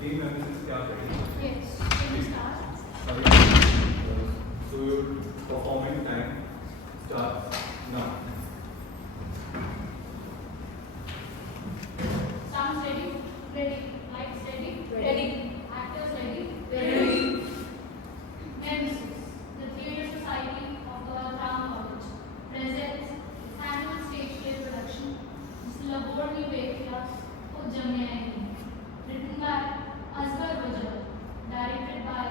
team members क्या करेंगे? Yes. Can we start? So your performing time starts now. Sounds ready? Ready. Lights ready? Ready. Actors ready? Ready. Nemesis, the Theatre Society of the Town College, presents its annual stage play production, Slaborni Vekilas, O Jamyani, written by Asghar Bajaj, directed by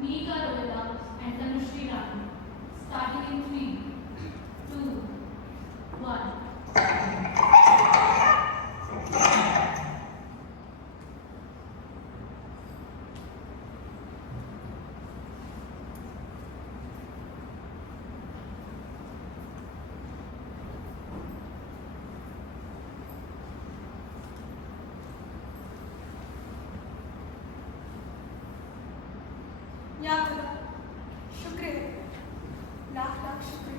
Meeka Rohila and Tanushri Rani, starting in 3, 2, 1. याद शुक्र है, लाख लाख शुक्र।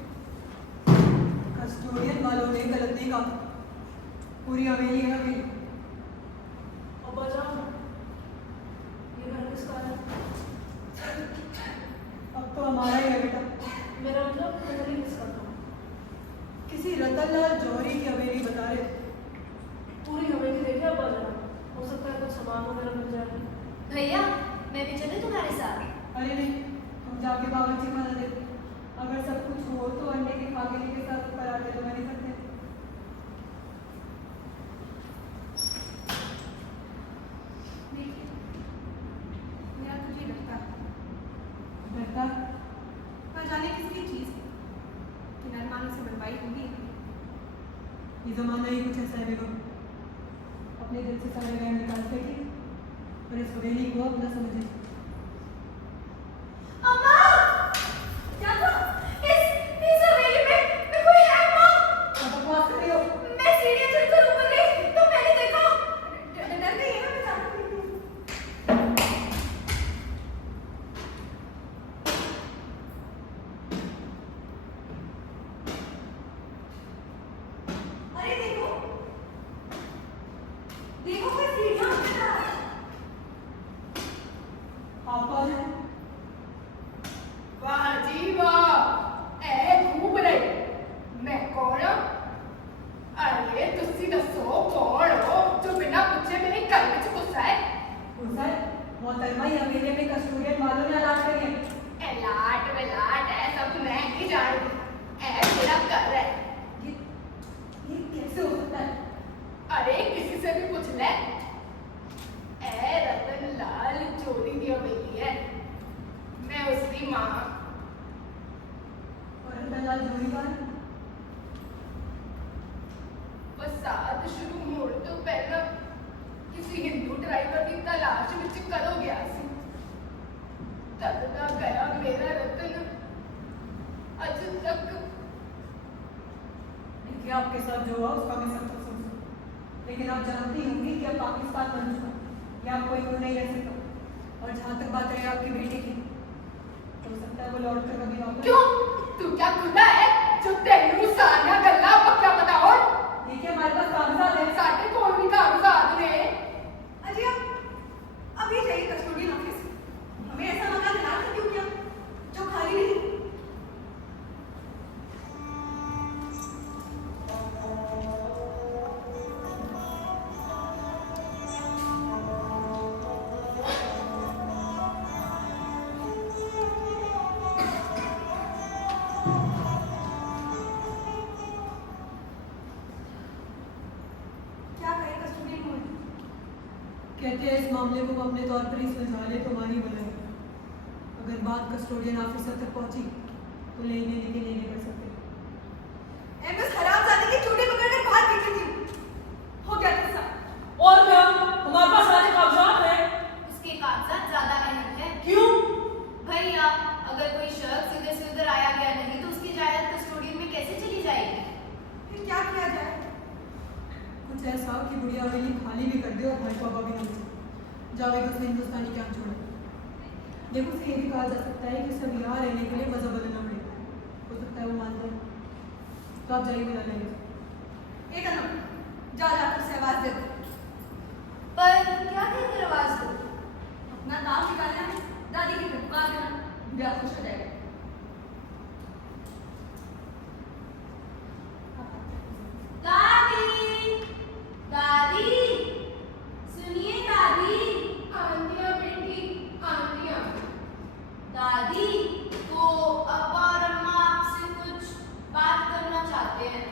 Custodian वालों ने गलत नहीं कहा, पूरी हवेली है हवेली। अब्बा जान, ये घर किसका है? अब तो हमारा ही है बेटा। मेरा मतलब हवेली किसका था? किसी रतनलाल जौहरी की हवेली बता रहे थे। पूरी हवेली देखे अब्बा जान, हो सकता है कुछ सामान वगैरह मिल जाए। भैया मैं भी चलूं तुम्हारे साथ? अरे नहीं, हम जाके बावर्ची खाना दे। अगर सब कुछ हो तो अंडे के खाके के साथ पराठे तो बन ही सकते हैं। देखिए, मेरा तुझे लगता है, बेटा न जाने किसकी चीज़ कि नरमानी से बनवाई होगी। ये जमाना ही कुछ ऐसा है बेगम। अपने दिल से सारे वहम निकाल फेंकिए और इस हवेली को अपना समझिए। अम्मा! क्या हुआ? इस हवेली में कोई है अम्मा? अब बकवास कर रही हो? मैं सीढ़ियाँ चढ़कर ऊपर गई तो मैंने देखा। डर गई है ना बेचारा। अरे देखो, देखो कोई सीढ़ियाँ उतर रहा है। तेरी माँ। और अंदाज जोड़ीदार बरसात शुरू होण तो पहला किसी हिंदू ड्राइवर की तलाश विच करो गया सी। तद दा गया मेरा रतन अज तक। देखिए आपके साथ जो हुआ उसका मैं सब कुछ समझूं, लेकिन आप जानती होंगी कि अब पाकिस्तान बन चुका, या आप कोई क्यों नहीं रह सकता। और जहाँ तक बात रही आपकी बेटी की, हो सकता है वो लौट कर कभी वापस। क्यों तू क्या खुदा है जो तेनू सारिया गल्ला पक्का पता हो? देखिए हमारे पास कागजात है। साडे कोल भी कागजात ने। अजी अब ये चाहिए कस्टोडियन ऑफिस। हमें ऐसा मकान दिला कर क्यों किया जो खाली नहीं? क्या कहे कस्टोडियन मोहन? कहते हैं इस मामले को हम अपने तौर पर ही सुलझा ले तो हमारी भलाई। अगर बात कस्टोडियन ऑफिसर तक पहुंची तो लेने लेके नहीं कर सकते। एमएस हरामजादे की चूड़ी पकड़कर बाहर फेंकी थी। हो गया किस्सा। और क्या हमारे पास सारे कागजात हैं। उसके कागजात ज्यादा अहम है। क्यों? भैया अगर कोई शख्स इधर से उधर आया गया नहीं तो उसकी जायदाद कस्टोडियन में कैसे चली जाएगी? फिर क्या किया जाए? कुछ ऐसा कि बुढ़िया हवेली खाली भी कर दे और भाई पापा भी नहीं जावेद उसने हिंदुस्तानी क्या छोड़ा। देखो उसे ये भी कहा जा सकता है कि सब यहाँ रहने के लिए मजहब बदलना पड़ेगा। हो सकता है वो मान जाए, तो आप जाइए बुला लेंगे। एक अनम जा जाकर से आवाज दे दो। पर क्या कहकर आवाज दो? अपना नाम निकालना है, दादी की पुकार देना, बुढ़िया खुश हो जाएगा। दादी, दादी, सुनिए दादी। आंधिया बेटी आंधिया। दादी तो अब्बा और अम्मा आपसे कुछ बात करना चाहते हैं।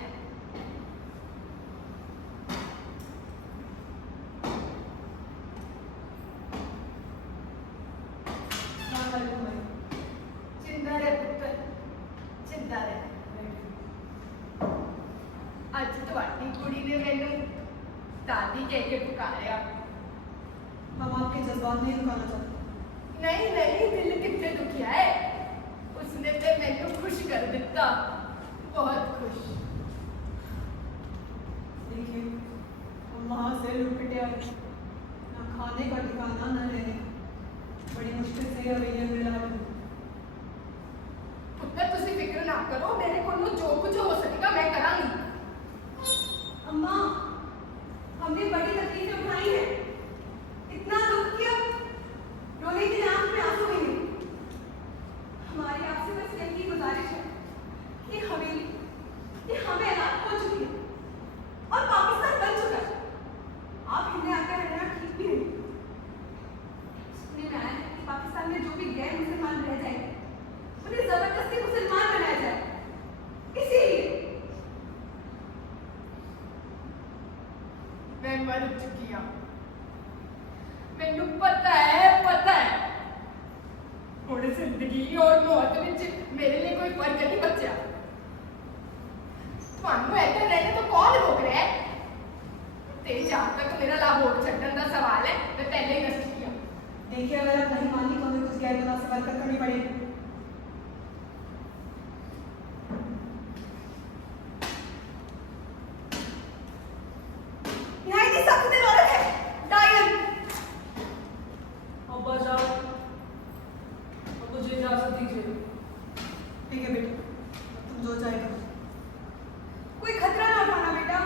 चिंता रहे पुत्र चिंता रहे। अज तुहाडी कुड़ी ने मैनू दादी कह के पुकारिया। हम आपके जज्बात नहीं रुकाना चाहते। नहीं नहीं दिल कितने दुखिया है। उसने ते मैनू खुश कर दिता, बहुत खुश। देखिए हम वहाँ से लुटपिटे आए, ना खाने का ठिकाना ना रहने का। बड़ी मुश्किल से रवैया मिला। पुत्र तुसी फिक्र ना करो, मेरे को जो कुछ हो सकेगा मैं करांगी। अम्मा हमने बड़ी तकलीफें उठाई हैं, इतना दुख किया रोने की आंख में आंसू ही नहीं। हमारी आपसे बस यही गुजारिश है कि हवेली ये हमें ऐलान हो चुकी है और पाकिस्तान बन चुका है। आप इन्हें आकर रहना ठीक भी नहीं। सुनने में आया है कि पाकिस्तान में जो भी गैर मुसलमान रह जाएंगे उन्हें जबरदस्ती मुसलमान बनाया जाए। इसीलिए मैं मर चुकी हूँ, मैनू पता है। हुण जिंदगी और मौत विच मेरे लिए कोई फर्क नहीं बचा। तुहानू इधर रहने तो कौन रोक रहा है? ते जहाँ तक मेरा लाहौर छड्डन का सवाल है मैं पहले ही दस चुकी हूँ। देखिए अगर आप नहीं मानी तो हमें कुछ गैर मुनासिब हरकत करनी पड़ेगी। यहाँ इतनी सख्त दिल औरत है डायन। अब्बा जाओ, अब मुझे इजाजत दीजिए। ठीक है बेटा, तुम जो चाहे करो। कोई खतरा ना उठाना बेटा।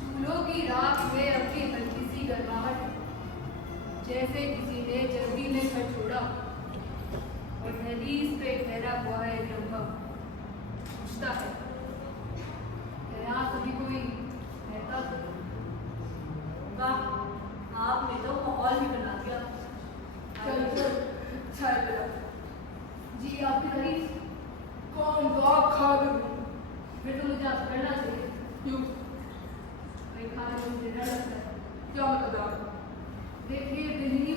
फूलों की राख में अपनी हल्की सी गर्माहट, जैसे किसी ने जल्दी में घर छोड़ा और दहलीज पे ठहरा हुआ है एक लम्हा पूछता है यहाँ कभी कोई रहता तो? वाह, आपने तो माहौल ही बना दिया। चल जी आपकी तारीफ। कौन दवा खा गई? फिर तो मुझे आपसे करना चाहिए। क्यों? भाई खाने को मुझे डर लगता है। क्या मतलब? देखिए दिल्ली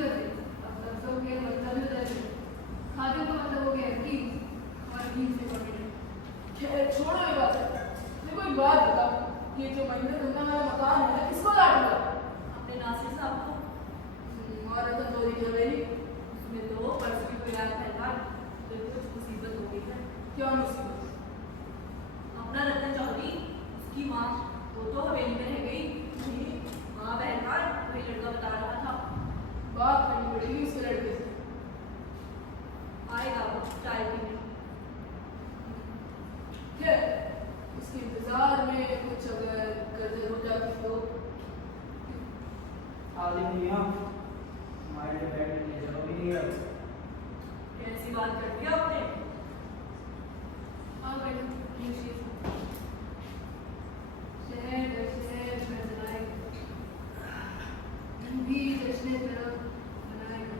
सोने की हवेली उसमें तो परस भी कोई आया पहलवान तो कुछ मुसीबत हो गई है। क्या मुसीबत? अपना रतन चौधरी उसकी माँ वो तो हवेली में रह गई। हाँ पहलवान वही लड़का बता रहा था। बात करनी पड़ेगी उसके लड़के से। आएगा वो चाय पीने। क्या उसके इंतजार में कुछ अगर गड़बड़ हो जाती तो? आलिम मियां हमारे लिए बैठने की जगह भी नहीं है। कैसी बात कर दी आपने? हाँ मैडम शहर दर शहर नजराएगा भी जश्न तरफ मनाएगा।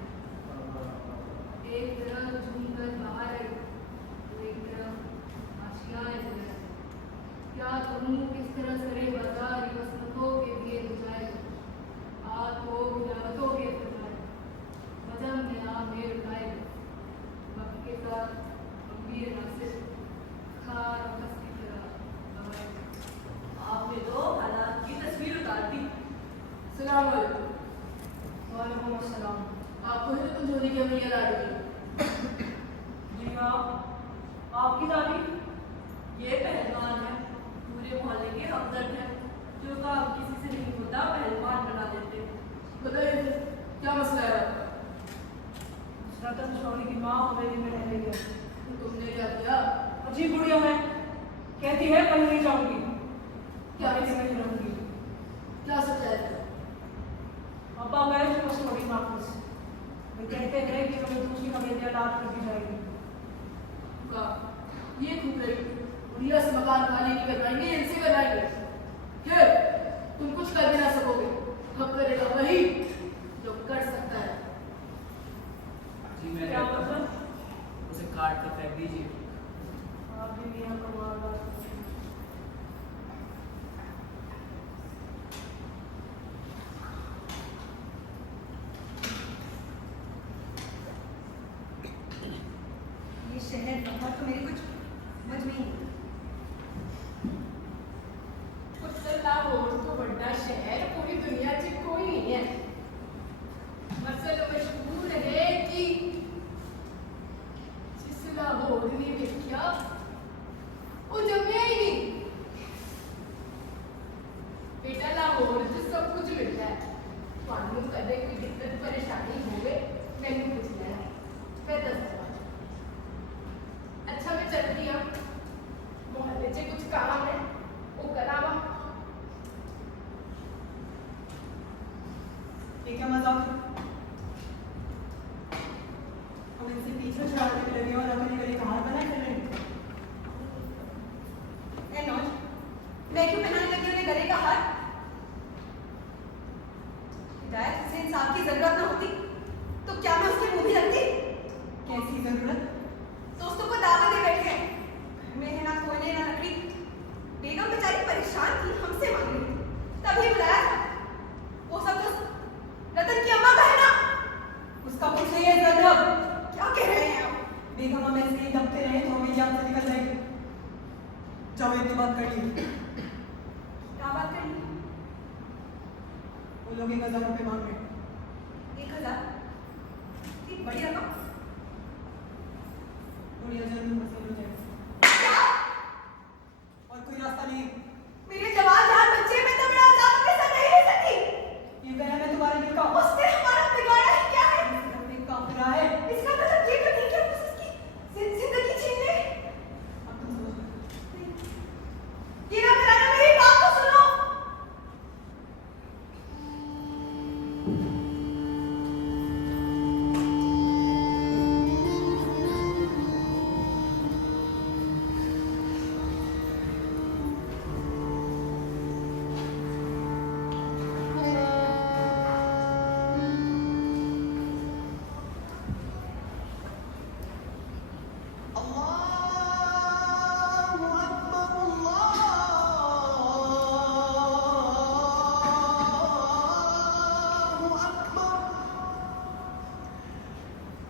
एक तरफ झूमकर बाहर आई तो एक तरफ आशियाएं जलाए। क्या कहूँ किस तरह सरे बाजार वसंतों के दिए बुझाएगा। आग को गिलावतों के फुलाए मजम में आमेर उठाएगा। वक्त के साथ गंभीर नासिर खार और कस की तरह हवाएगा। आपने तो हालात की तस्वीर उतार दी। सलाम वालेकुम। वालेकुम अस्सलाम। आपको है तो झोली की अमीर आ रही है। जी आप आपकी दादी ये पहलवान है पूरे मोहल्ले के हमदर्द है जो काम किसी से नहीं होता पहलवान बना देते। बताइए क्या मसला है आपका? रतन चौधरी की माँ हवेली में रह रही है। तो तुमने क्या किया? अजीब गुड़िया है, कहती है कहीं नहीं जाऊंगी, क्या हवेली में ही रहूंगी। क्या सोचा है? अब्बा गए थे मसूरी वापस, वे कहते हैं कि हमें दूसरी हवेली अलाट कर दी जाएगी। का ये खूब रही बुढ़िया से मकान खाली नहीं करवाएंगे, इनसे करवाएंगे। फिर तुम कुछ कर भी ना सकोगे। अब करेगा वही जो कर सकता है। जी मैं क्या कहता हूँ, मतलब? उसे काट कर फेंक दीजिए। आप भी मियाँ कमाल बात करते हैं। ये शहर बाहर तो मेरे कुछ समझ में ही नहीं। उत्तर लाहौर तो बड़ा शहर पूरी दुनिया से कोई नहीं है। मसल मशहूर है कि जिस लाहौर ने देखा वो जमिया ही नहीं। बेटा लाहौर तो सब कुछ मिलता है। मालूम कदे कोई दिक्कत परेशानी हो गए मैंने पूछ लिया मैं दस दूंगा। अच्छा मैं चलती हूँ, मोहल्ले से कुछ काम है वो करावा। ये क्या मजाक है? हम इनसे पीछे छुड़ाने के लगे और अपनी गली कहाँ बना कर रहे हैं। ए नौज, मैं क्यों पहनाने लगी उन्हें गले का हार? हिदायत हुसैन साहब की जरूरत न होती तो क्या मैं उसके मुंह भी लगती? कैसी जरूरत? दोस्तों को दावत दे बैठे हैं, घर में है ना कोयले ना लकड़ी। बेगम बेचारी परेशान थी, हमसे मांग रही थी, तभी बुलाया था। वो सब तो रतन की अम्मा का है ना? उसका कुछ नहीं है जरूरत। क्या कह रहे हैं आप? बेगम हम ऐसे ही दबते रहे तो हमें यहाँ से निकल जाएगी। जाओ एक बात कर ली। क्या बात करनी? वो लोग 1000 रुपये मांग रहे हैं। 1000? ठीक बड़ी रकम। गुड़िया जरूर मसल हो जाएगी क्या? और कोई रास्ता नहीं है। मेरे जवान जान बच्चे में तो बड़ा आजाद के साथ नहीं रह सकती। ये गया मैं तुम्हारे दिल का उसने हमारा बिगाड़ा है क्या है? सिर्फ एक काफिरा है। इसका मतलब ये तो नहीं कि हम उसकी जिंदगी छीन ले। अब तुम समझो। ये ना कराना, मेरी बात तो सुनो।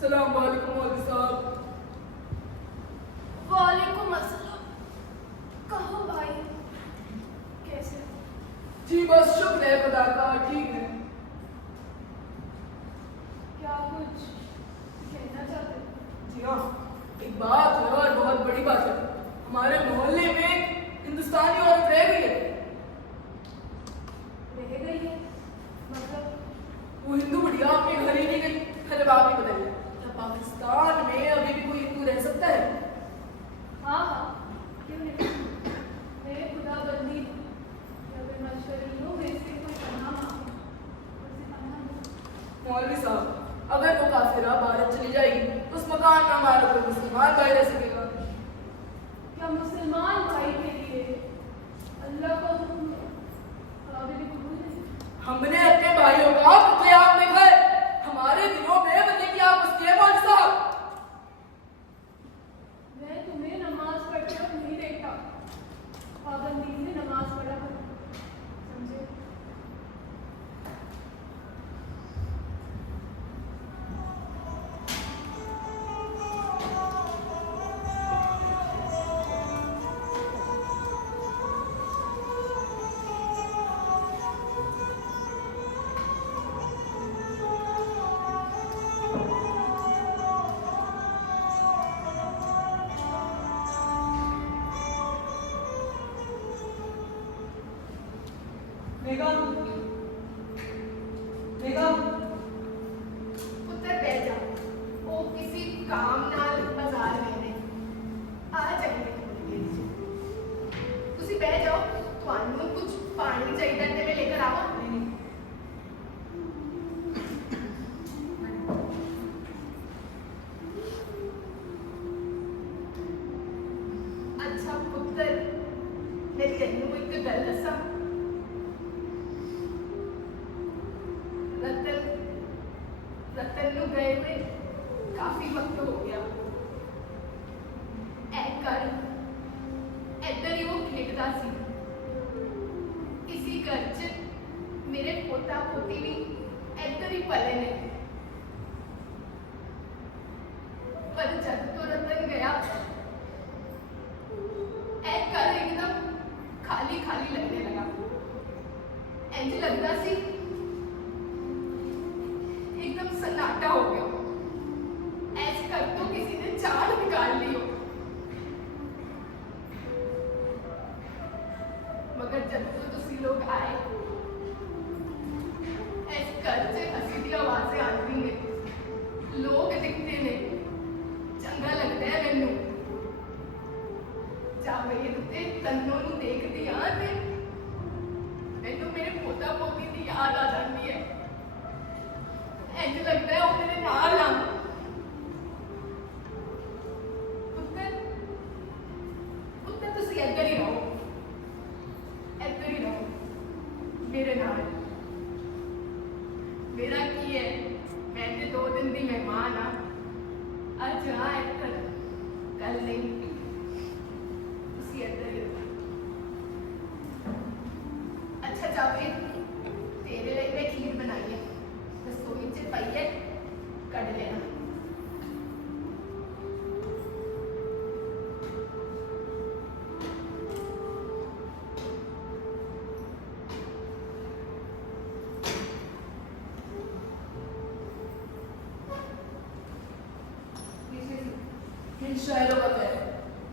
सलाम वालेकुम मौलवी साहब। वालेकुम अस्सलाम। कहो भाई, कैसे? जी बस शुक्र है खुदा का, ठीक है। क्या कुछ कहना चाहते हो? जी हाँ, एक बात है और बहुत बड़ी बात है। हमारे मोहल्ले में एक हिंदुस्तानी औरत रह गई है। रह गई है? मतलब वो हिंदू बुढ़िया अपने घर ही नहीं गई। अरे बाप ही बताइए, क्या पाकिस्तान में अभी भी कोई हिंदू रह सकता है? हाँ हाँ, क्यों नहीं? मैं खुदाबंदी या फिर मशवरीनों में से कोई पनाह मांगे, उसे पनाह दो। मौलवी साहब, अगर वो काफिरा भारत चली जाएगी तो उस मकान में हमारा कोई मुसलमान भाई रह सकेगा? क्या मुसलमान भाई के लिए अल्लाह का हुक्म काबिल कबूल है? हमने अपने भाइयों का कत्लेआम देखा है। हमारे दिलों में बंदे की आग बसती है मौलवी साहब। मैं तुम्हें नमाज पढ़ते वक्त नहीं देखता। पाबंदी से नमाज पढ़ा करो, समझे? बेगम, बेगम, पुत्र बैठ जा। वो किसी काम नाल बाजार गए ने। आ जाएंगे थोड़ी देर च। तुसी बैठ जाओ, ਤੁਹਾਨੂੰ कुछ पानी चाहिए ते मैं लेकर आवा। अच्छा पुत्र, मैं तेनू एक गल दसा। रतन नू गए हुए काफी वक्त हो गया। ऐ घर इधर ही वो खेलता सी। इसी घर च मेरे पोता पोती भी इधर ही पले ने। पर जब तो रतन गया, ऐ घर एकदम खाली खाली लगने लगा। इंज लगता सी एकदम सन्नाटा हो गया, ऐसे कर तो किसी ने जान निकाल ली हो। मगर जब तो तुसी लोग आए, ऐसे घर से हंसी दी आवाजें आती ने, लोग दिखते ने, चंगा लगता है मैनू। जब ये उत्ते तन्नों नू देखदी हां ते मैनू मेरे पोता पोती दी याद आ जाती है। इंज लगता है वो मेरे नाल आ। पुत्र पुत्र तुसी इधर ही रहो, इधर ही रहो मेरे नाल। मेरा की है, मैं ते 2 दिन दी मेहमान आ। अज हाँ इधर, कल नहीं। तुसी इधर ही रहो। अच्छा जावेद, तेरे लिए मैं खीर बनाई है, रसोई च पई है, कढ़ लेना। इन शायरों का कहना है,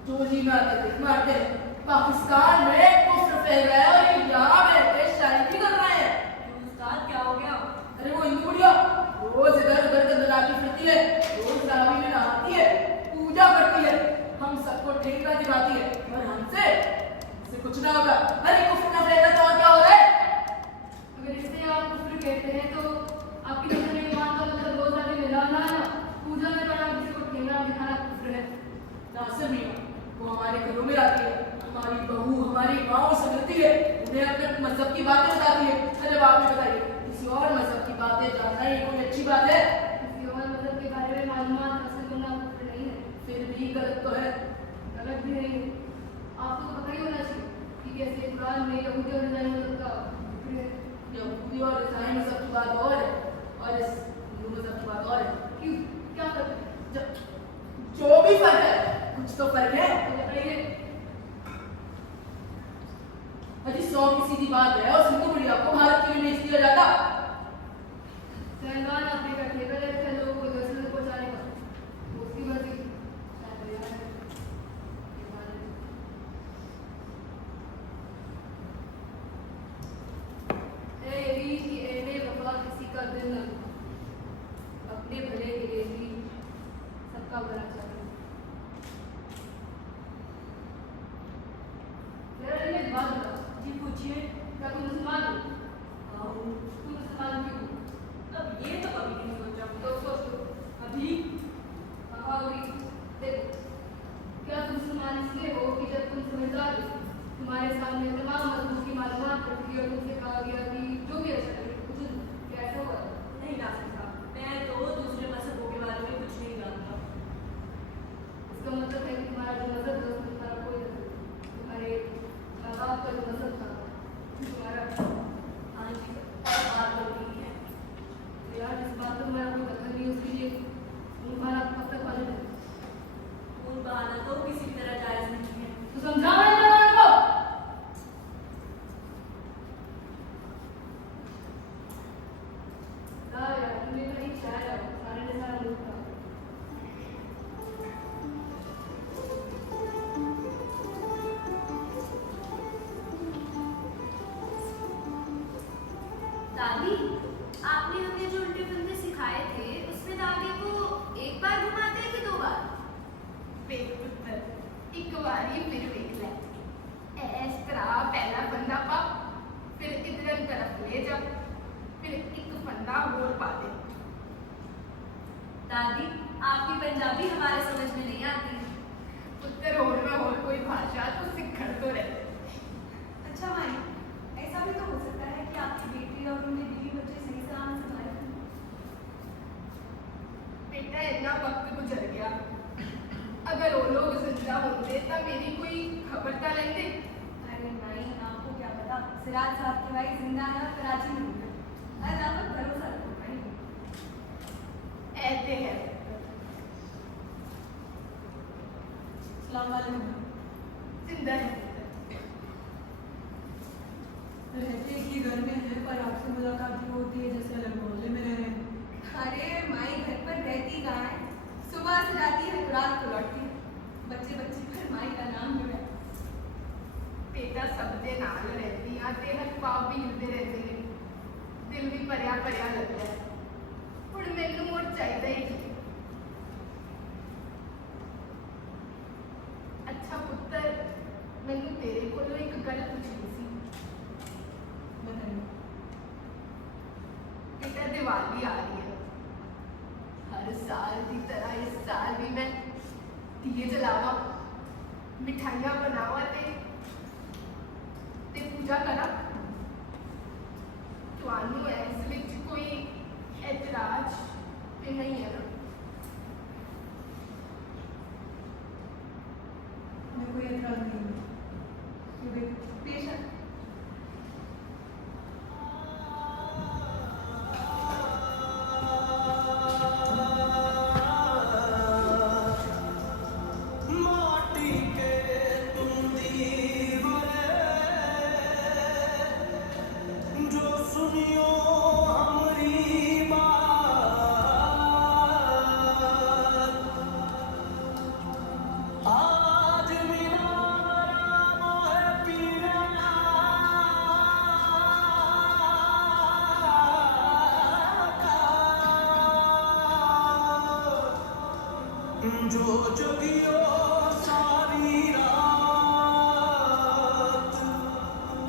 जो जी में आते थे मारते हैं। पाकिस्तान में कुफ्र फैल रहा है और ये यहाँ बैठे शायरी भी कर रहे हैं। उस्ताद क्या हो गया? अरे वो हिंदू बुढ़िया रोज इधर उधर दंदलाती फिरती है, रोज रावी में नहाती है, पूजा करती है, हम सबको ठेका दिखाती है, और हमसे कुछ ना होगा। अरे कुफ्र ना फैला तो और क्या हो रहा है? अगर इसे आप कुफ्र कहते हैं तो आपकी नजर में ईमान का मतलब रोज रात में मिलाना है, पूजा में जाना, किसी को ठेंगा दिखाना कुफ्र है। नासिर मियां, वो हमारे घरों में आती है, हमारी बहू हमारी माओ से मिलती है, उन्हें अपने मजहब की बातें बताती है। अरे आप ही बताइए, किसी और मजहब की बातें जानना ये कोई अच्छी बात है? किसी और मजहब के बारे में मालूमात हासिल करना कुफ्र नहीं है। फिर भी गलत तो है। गलत भी नहीं है। आपको तो पता ही होना चाहिए कि कैसे कुरान में यहूदी और ईसाई मजहब का जिक्र है। यहूदी और ईसाई मजहब की बात और है, और इस हिंदू मजहब की बात और है। क्यों? क्या फर्क सी बात है, और सिंधु बुढ़िया को भारत क्यों नहीं दिया जाता? सलमान अफ्रीका ठेका ले रखे लोगों को दर्शन पहुंचाने का, उसकी मर्जी। शायद यार है। यही कि एने वफा किसी का दिल न दुखा। अपने भले के लिए ही सबका भला चाहे। मेरा एक बात बता। जी पूछिए। क्या तुम मुसलमान हो? हाँ हूँ। तुम मुसलमान क्यों हो? अब ये तो कभी नहीं सोचा। तो सोच लो। अभी हाँ अभी देखो, क्या तुम मुसलमान इसलिए हो कि जब तुम समझदार हो, तुम्हारे सामने तमाम मजहबों की मालूमात रखी और तुमसे कहा गया कि जो भी अच्छा लगे कुछ क्या ऐसा हुआ? नहीं नासिर साहब, मैं तो दूसरे मजहबों के बारे में कुछ नहीं जानता। इसका मतलब है कि तुम्हारा जो मजहब है उसमें तुम्हारा कोई नजर नहीं। तुम्हारे माँ बाप का जो मजहब था तुम्हारा। हाँ जी और बात तो ठीक है। तो यार जिस बात में मेरा कोई दखल नहीं उसके लिए तुम्हारा कब तक वाले थे? खून बहाना तो किसी भी तरह जायज नहीं है। तो समझा मैंने तुम्हारे को? यार तुमने कहीं शायद आओ, सारे ने सारा मुल्क था। दादी, आपने हमें जो उल्टे फंदे सिखाए थे उसमें दादी को एक बार घुमाते हैं कि 2 बार? देख पुत्र, एक बारी फिर देख ले। ऐस तरह पहला फंदा पा, फिर इधर तरफ ले जा, फिर एक फंदा और पा दे। दादी, आपकी पंजाबी हमारे समझ में नहीं आती। पुत्र और में और कोई भाषा तो सिखड़ तो रहे। अच्छा माई, ऐसा भी तो हो सकता है कि आपकी बेटी और उनके बीवी बच्चे सही सलामत से बाहर हैं। बेटा इतना वक्त गुजर गया, अगर वो लोग जिंदा होते तो मेरी कोई खबर तो लेते। अरे माई, आपको क्या पता, सिराज साहब के भाई जिंदा है और कराची में होंगे। अल्लाह पर भरोसा रखो भाई। ऐसे है अस्सलाम वालेकुम। जिंदा है। रहते एक ही घर में है पर आपसे मुलाकात भी होती है जैसे अलग मोहल्ले में रह रहे हैं। अरे माई घर पर रहती कहाँ है, सुबह से जाती है रात को लौटती है। बच्चे बच्चे पर माई का नाम जो है। बेटा सब दे नाल रहती आते हर पाप भी हिलते रहते हैं, दिल भी भरिया भरिया लगता है। हुण मैनू मुड़ चाहिदा ही नहीं। अच्छा पुत्र, मैनू तेरे कोलों एक गल पूछनी सी। बताइए। बेटा दिवाली आ रही है, हर साल की तरह इस साल भी मैं दिए जलावा, मिठाइयां बनावा ते पूजा करा। तुहानू इस विच कोई एतराज ते नहीं है ना? हमें कोई एतराज नहीं है। क्योंकि बेशक माटी के तुम दीवाने जो सुनियो हमारी बात, आज मीनारा मोहे पीरा जो जगियो सारी रात,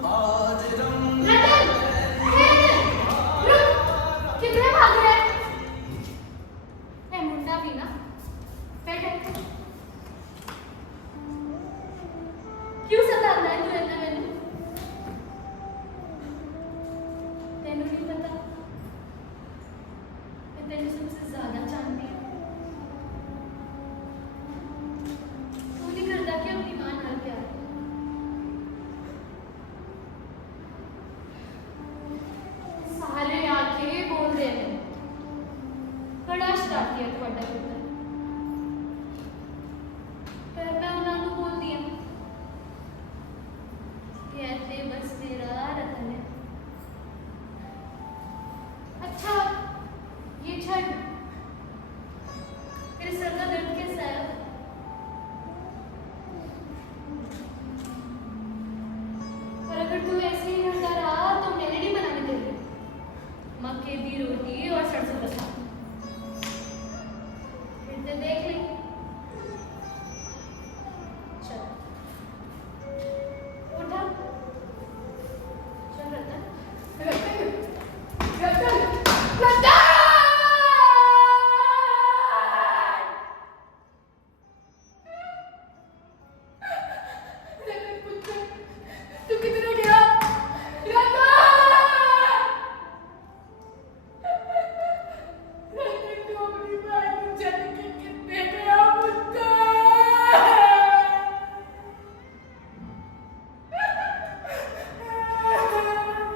आज रंग रतन! रुक! किधर भाग रहा है? ए मुंडा भी ना, बैठ। क्यों सताना है तू इतना मैनू? तेनू नहीं पता, मैं तेनू सबसे ज्यादा चाहती हूँ। तू नहीं करता कि अपनी मां नाल प्यार? सारे आके बोल रहे हैं बड़ा शरारती है ਤੁਹਾਡਾ ਪੁੱਤਰ। पर मैं उन्होंने बोल दिया कि ऐसे बस मेरा रतन ये छठ तेरे सर का दर्द कैसा है? और अगर तू ऐसे ही करता रहा तो मेरे लिए बनाने दे रही मक्के की रोटी और सरसों का साग। फिर तो देख ले। चल उठा। चल रतन। तू किधर गया?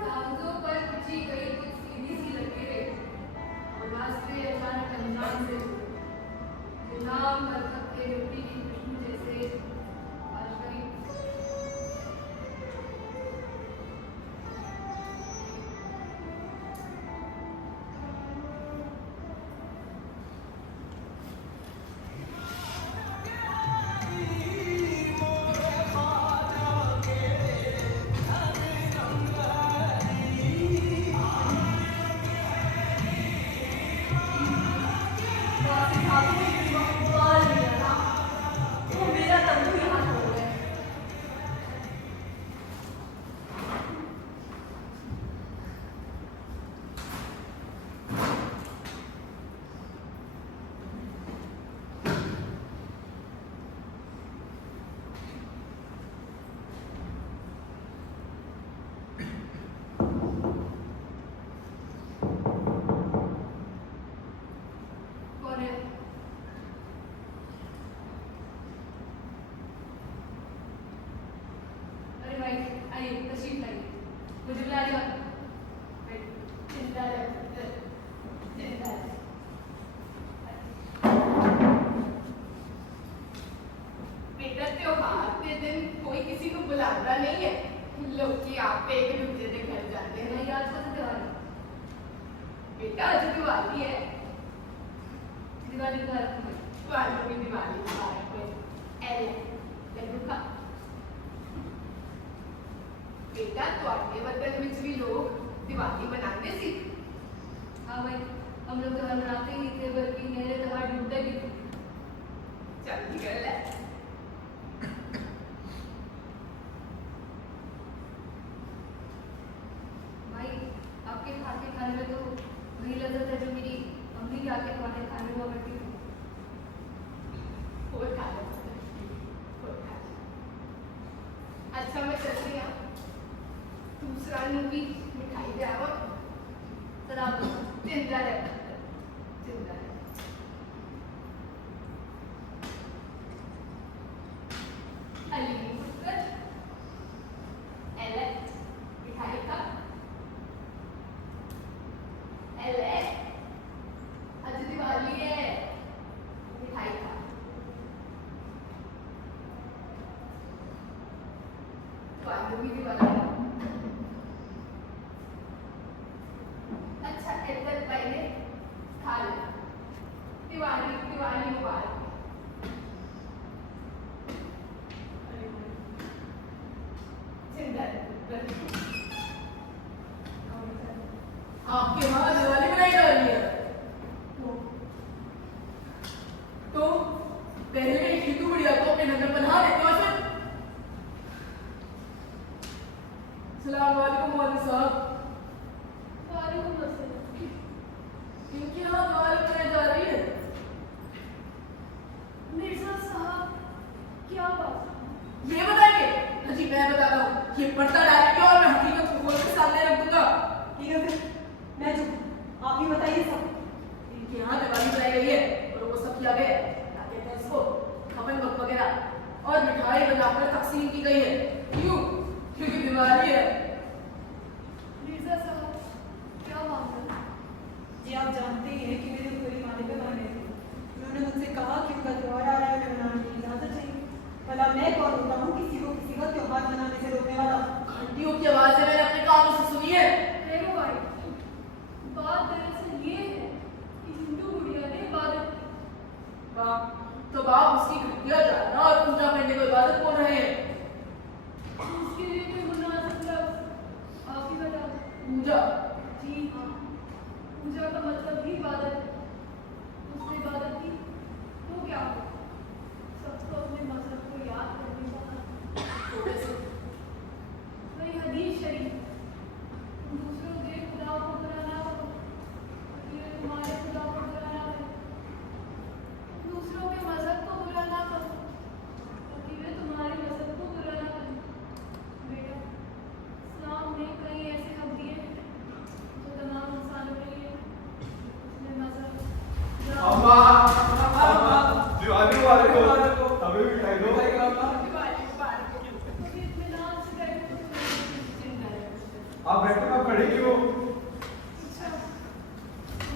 कागजों पर खिंची गई कुछ सीधी सी लकीरें और रास्ते अचानक अनजान से जुड़े। गुलाम बरकत के मिट्टी की खुशबू जैसे आशकारी। कौन है? अरे भाई आइए तशरीफ लाइए। मुझे बुला लिया। चिंता है चिंता है। बेटा त्योहार के दिन कोई किसी को बुलाता नहीं है। लोग कि आप एक दूसरे के घर जाते हैं। नहीं आज का तो त्योहार है। बेटा आज दिवाली है। दिवाली का रखना है। वालों की दिवाली मुबारक हो। एल लड्डू खा। बेटा ਤੁਹਾਡੇ वतन ਵਿੱਚ भी लोग दिवाली मनाते सी। हाँ भाई हम लोग त्योहार मनाते ही नहीं थे बल्कि मेरे त्योहार ढूंढते भी थे। चंगी गल है। भाई आपके हाथ के खाने में तो वही लज्जत है जो मेरी अम्मी के हाथ के खाने में हुआ करती थी। और खा लो और खा लो। अच्छा मैं चलती हूँ। दूसरा भी मिठाई ले आओ। सर आप जिंदा रह जिंदा रह। अली पुत्र एले मिठाई खा। एले आज दिवाली है मिठाई खा। वालों की दिवाली अच्छा इधर पहले खा ले। दिवाली दिवाली मुबारक। जिंदा रह। आपके वहां दिवाली मनाई जा रही है तो पहले हिंदू बुढ़िया को अपने नगर बना देते हो सर। सलाम वालेकुम मौलवी साहब। वालेकुम अस्सलाम। इनके यहाँ दिवाली मनाई जा रही है। मिर्जा साहब क्या बात? ये बताएंगे? जी मैं बताता हूँ। ये पर्दा डालेंगे और मैं हकीकत को खोल के सामने रख दूंगा। ठीक है फिर मैं चुप। आप ही बताइए सब। इनके यहाँ दिवाली मनाई गई है और वो सब किया गया है। क्या कहते हैं इसको? खमन वगैरह और मिठाई बनाकर तकसीम की गई है। क्यों? क्योंकि दिवाली है। मिर्जा साहब क्या मामला? जी आप जानते ही हैं कि मेरे पूरी माने पे माने थे। उन्होंने मुझसे कहा कि उनका त्योहार आ रहा है, उन्हें मनाने की इजाजत चाहिए। भला मैं कौन होता हूँ किसी को किसी का त्योहार मनाने से रोकने वाला? घंटियों की आवाज मैंने अपने कानों से सुनी है। देखो भाई बात दरअसल ये है कि पूजा का मतलब ही इबादत है। उसने इबादत की तो क्या हो? सबको अपने मजहब को याद करने का वही हदीस शरीफ, दूसरों के खुदा को बुरा ना करो, ये तुम्हारे खुदा को बुरा ना करे। दूसरों के मजहब को बुरा ना करो, ताकि वे तुम्हारे मजहब को बुरा ना करें। बेटा, इस्लाम ने कई ऐसे हक दिए हैं जो तमाम इंसानों के लिए उसने मजहब अम्मा दिवाली वाले को हमें भी खाई दो। दिवाली मुबारक हो। कभी इत्मीनान से बैठो तो तुम्हें चिंता है। आप बैठो, आप खड़े क्यों? अच्छा,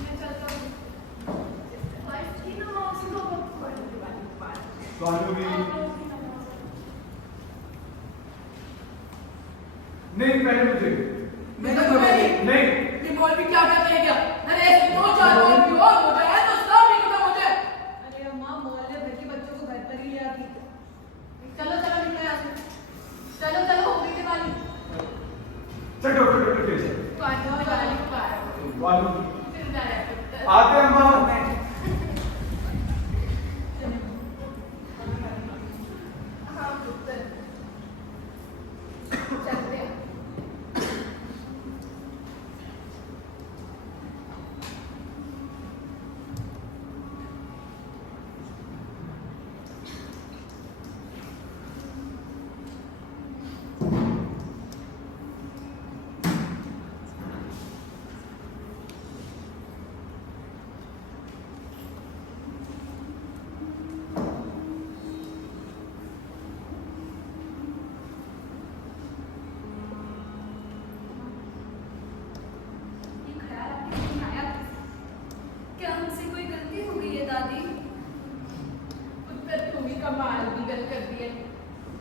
मैं चलता हूँ। वाइफ की नमाज को दिवाली मुबारक। बालू भी आप लोगों की नमाज नहीं, पहले मुझे मैं तो तुम्हें नहीं। ये मौलवी क्या कहते हैं क्या? अरे ऐसे दो चार मौलवी और हो जाए तो इस्लाम ही खत्म हो जाए। अरे अम्मा, मोहल्ले भर के बच्चों को घर पर ही ले आती। चलो चलो निकलो यहाँ से। चलो चलो, हो गई दिवाली। चल डॉक्टर दिवाली मुबारक हो। बालू जिंदा रहे पुत्र। आते हैं अम्मा। हाँ पुत्र, चलते हैं। ये ख्याल आपके मन में आया कैसे? क्या हमसे कोई गलती हो गई है दादी? पुत्र, तुम ही कमाल की गल कर दी है।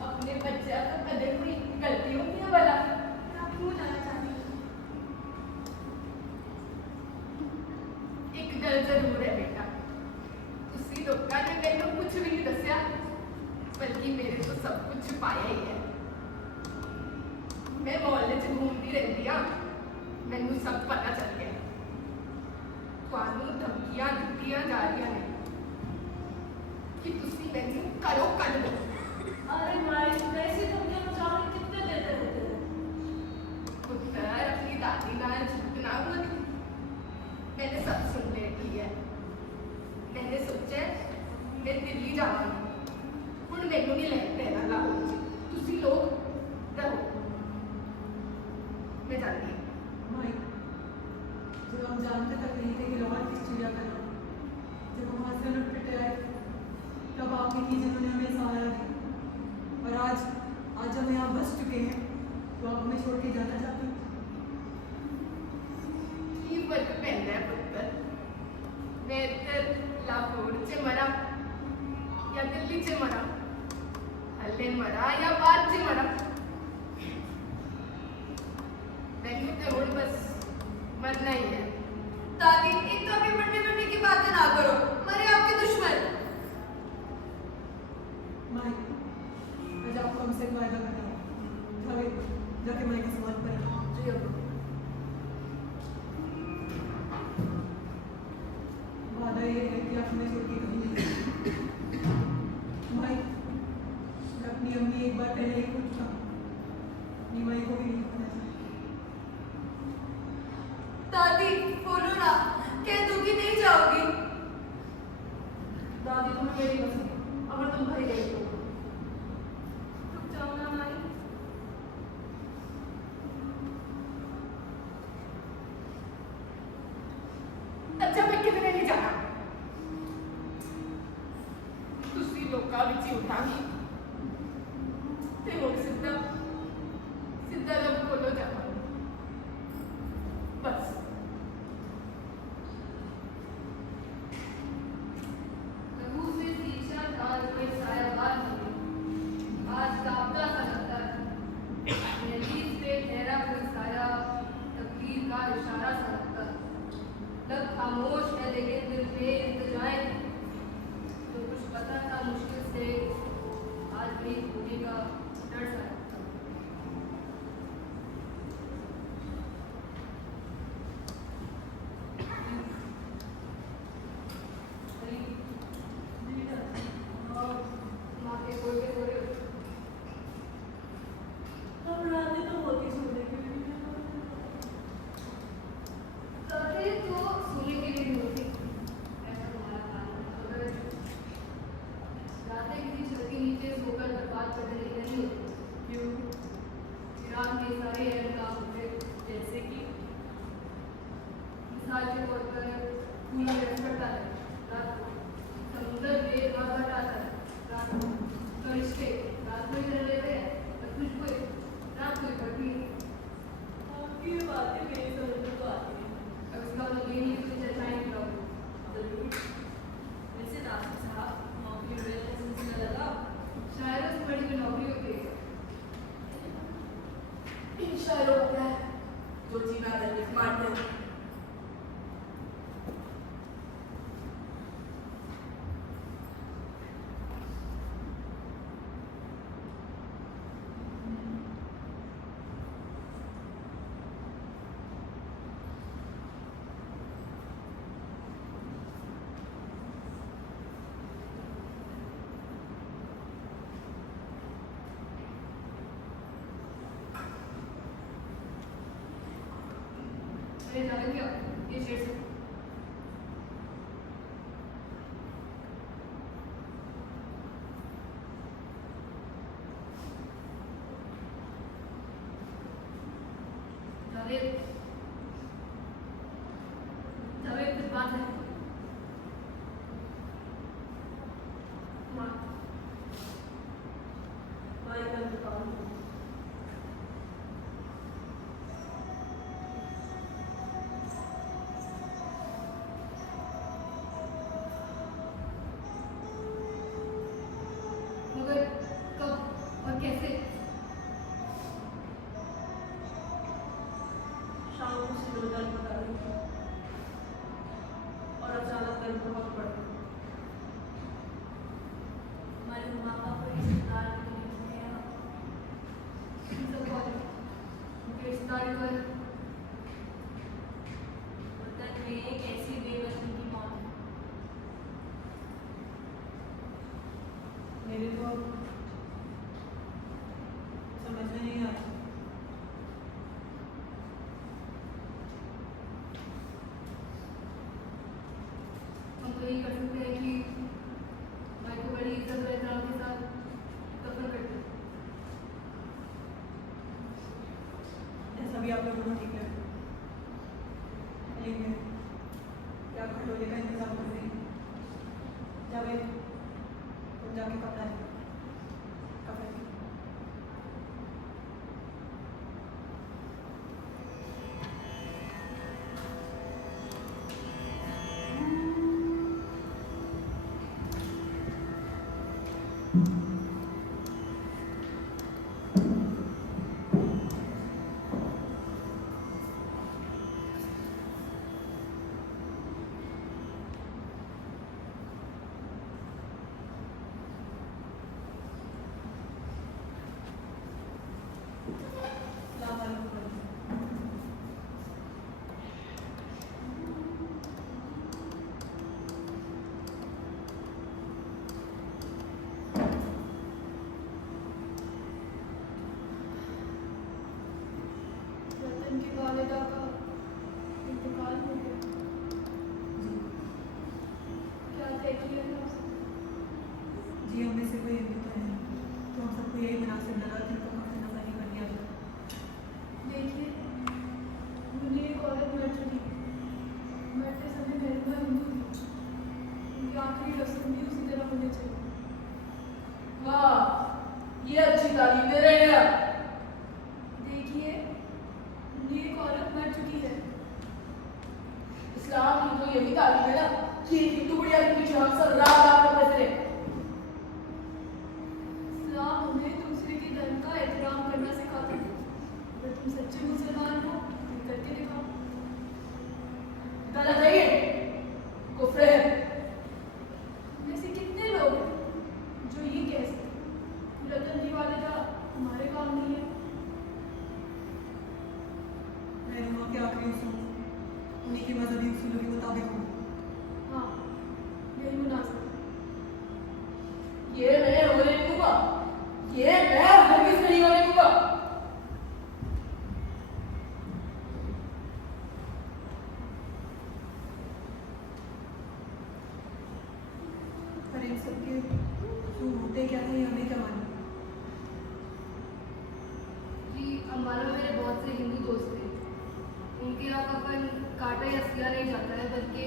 अपने बच्चा तो कदे कोई गलती होती है भला? आप क्यों जाना चाहती हो? एक गल जरूर है बेटा, तुसी लोगों ने मैंने कुछ भी नहीं दसिया, बल्कि मेरे तो सब कुछ छुपाया ही है। मैं मोहल्ले च घूमती रहती हाँ, मैनू सब पता चल गया। ਤੁਹਾਨੂੰ ਧਮਕੀਆਂ ਦਿੱਤੀਆਂ ਜਾ ਰਹੀਆਂ ਨੇ कि तुसी मैनू घरों कढ दो। अरे माई, वैसे तुम क्या मचाओगे? कितने देते रहते हो? पुत्र, अपनी दादी नाल झूठ ना बोल। मैंने सब सुन लिया है। मैंने सोचा मैं दिल्ली जावांगी, हुण मैनू नहीं लैण देना लाहौर च। तुसी लोग रहो, मैं जाती हूँ। भाई, जब हम जानते तक नहीं थे कि लाहौर किस चिड़ियाघर में, जब हम वहाँ से लुट पिटे आए, तब आप ही थी जिन्होंने हमें सहारा दिया। और आज हम यहाँ बस चुके हैं, तो आप हमें छोड़ के जाना चाहते हैं? की फर्क पैंदा है पुत्र? मैं इधर लाहौर च मरा या दिल्ली च मरा, हल्ले मरा या बाद च मरा, मैनू तो हुण बस मरना ही है। दादी, एक तो अभी मरने की बातें ना करो, मरे आपके दुश्मन। माई, आज आपको हमसे एक वायदा करना है। जाके माई के सवाल पर जी अब वादा ये है कि आप हमें छोड़ के कहीं नहीं जाएंगे। माई, मैं अपनी अम्मी एक बार पहले ही पूछ चुका हूँ, अपनी माई को भी नहीं होना चाहिए। दादी, बोलो ना, कह दो कि नहीं जाओगी? दादी, तुम्हें मेरी कसम, अगर तुम घर गई तो रुक जाओ ना माई। अच्छा, मैं किधरे नहीं जाना। तुसी लोकां विच ही उठांगी ते हुण सीधा रब कोलों जावांगी। बस लहू से शीशा मिसाल के तौर पर पूरा व्यस्त करता है। रात को समुद्र देर भाग हटाता है। रात को फरिश्ते रात को ही रह लेते हैं और खुशबू रात को ही बढ़ती है। आपकी ये बातें मेरी समझ में तो आती हैं। अब इसका मतलब ये नहीं कि तुझे चर्चाएं नहीं करोगे। जरूर। वैसे नासिर साहब, नौकरी मिलने का सिलसिला लगा? शायरों से बड़ी कोई नौकरी होती है। इन शायरों को क्या है जो जीना दर लिख मारते हैं। अरे जाने क्या ये शेर से जावेद जावेद कुछ बात है। माँ, माँ एक बार बताओ। मगर कब और कैसे? शाम को सिर दर्द बता रही थी और अचानक दर्द बहुत बढ़ गया। हमारे माँ बाप को रिश्तेदार भी नहीं हैं। सब कौन है? उनके रिश्तेदार पर वतन में एक ऐसी बेवतनी की मौत है। मेरे को समझ में नहीं आता। हम तो यही कर सकते हैं कि भाई को बड़ी इज्जत और एहतराम के साथ दफन करते हैं। ऐसा भी आप लोगों को ठीक लगे। लेकिन क्या खटोले का इंतजाम कर रही है? जावेद, तुम जाके कपड़ा ले कपड़े ले। सलाम वालेकुम। रतन की वालिदा का इंतकाल हो गया। क्या तय किया था उसने? जी, हमें से कोई हिंदू तो है नहीं, तो हम सबको यही मुनासिब लगा कि उनको काफी नजर कर दिया जाए। देखिए, मुझे एक औरत मर चुकी है। मरते समय महबूबा हिंदू थी। उनकी आखिरी रस्म भी उसी तरह होनी चाहिए। वाह, ये अच्छी तालीम दे रहे हैं आप। देखिए, एक औरत मर चुकी है। इस्लाम की तो यही तालीम है ना कि हिंदू बुढ़िया के पीछे हम सब रात रात में फंसे रहे। इस्लाम हमें दूसरे के धर्म का एहतराम करना सिखाता है। अगर तुम सच्चे मुसलमान हो तो करके दिखाओ। गलत है ये, कुफ्र है। में से कितने लोग हैं जो ये कह सकते हैं रतन की वालिदा हमारे काम नहीं है? मैं वहाँ के आखिरी उसूल उन्हीं के मजहबी उसूलों के मुताबिक हूँ। हाँ, यही मुनासिब है। ये मैं होने नहीं दूंगा। ये मैं हरगिज़ नहीं होने दूंगा। पर इन सबके उसूल होते क्या है, ये हमें क्या मालूम। जी, अम्बाला में मेरे बहुत से हिंदू दोस्त थे। उनके यहाँ कफन काटा या सिया खेला नहीं जाता है, बल्कि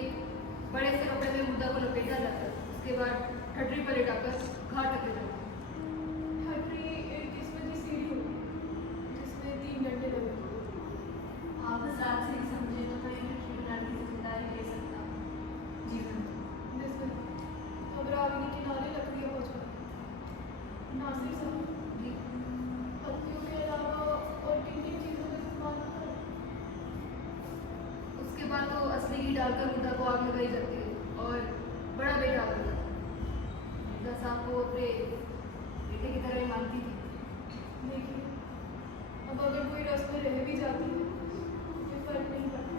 बड़े से कपड़े में मुर्दा को लपेटा जाता है। उसके बाद ठटरी पर लेटाकर घाट रखे जाता है। ठटरी एक किस्मती सीढ़ी होती है जिसमें 3 घंटे लगे। आप बस आज से ही समझे तो कोई भी लड़की से जिम्मेदारी ले सकता। जी मैम। जिसमें अब रावी के किनारे लकड़ियाँ पहुँच गई। नासिर साहब जी पत्तियों के अलावा और किन-किन चीज़ों का इस्तेमाल करें? उसके बाद तो असली घी डालकर मुर्दा को आग लगाई जाती है और बड़ा बेटा आ जाता है। मुर्दा साहब को अपने बेटे की तरह ही मानती थी। देखिए, अब अगर कोई रस्म रह भी जाती है ये फर्क नहीं पड़ता।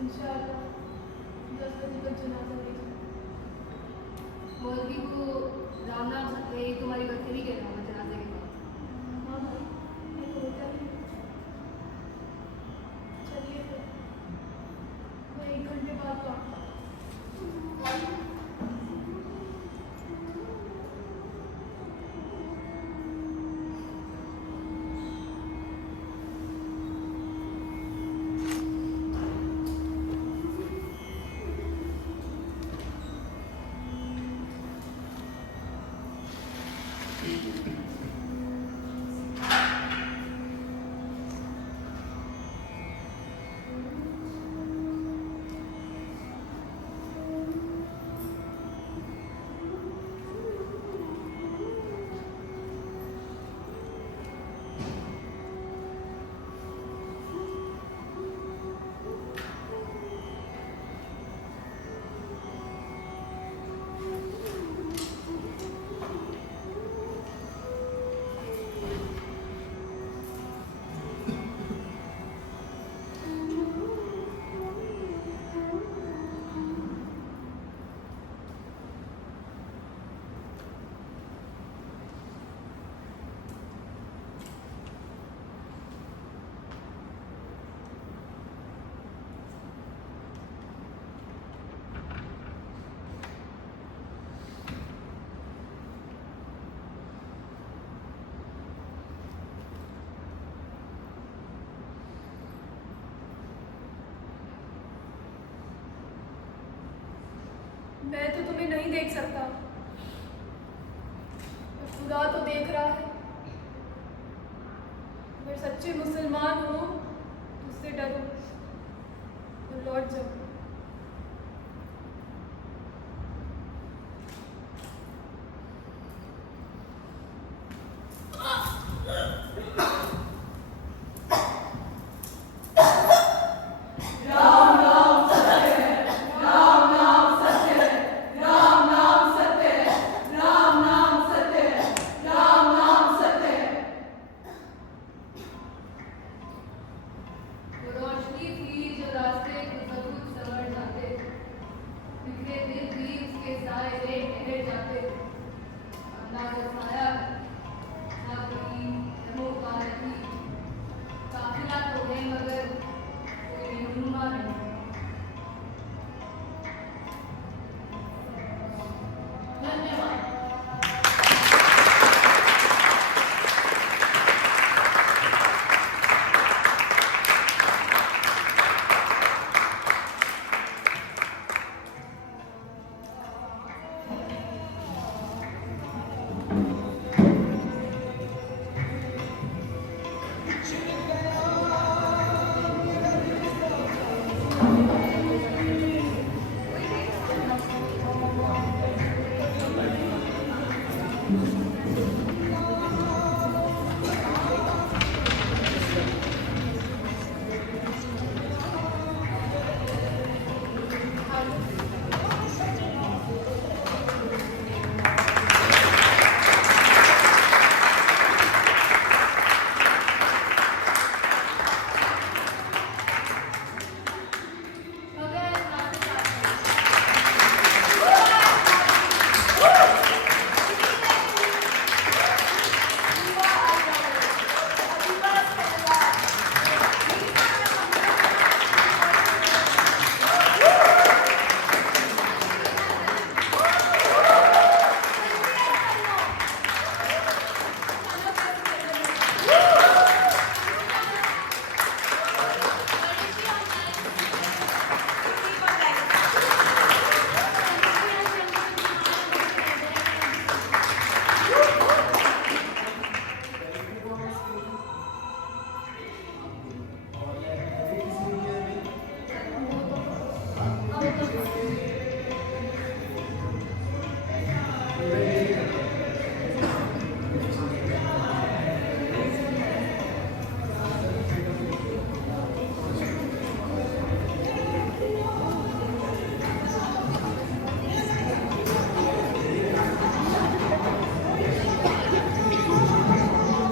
इंशाअल्लाह 10 बजे तक जनाजा ले जाए। मौलवी को राम नाम सकते ये तुम्हारी बखेरी कहना होगा जनाजे के बाद। हाँ भाई, ये तो होता ही है। चलिए फिर, मैं 1 घंटे बाद लौटता हूँ। मैं तो तुम्हें नहीं देख सकता, पर खुदा तो देख रहा है। अगर सच्चे मुसलमान हो तो उससे डरो और लौट जाओ।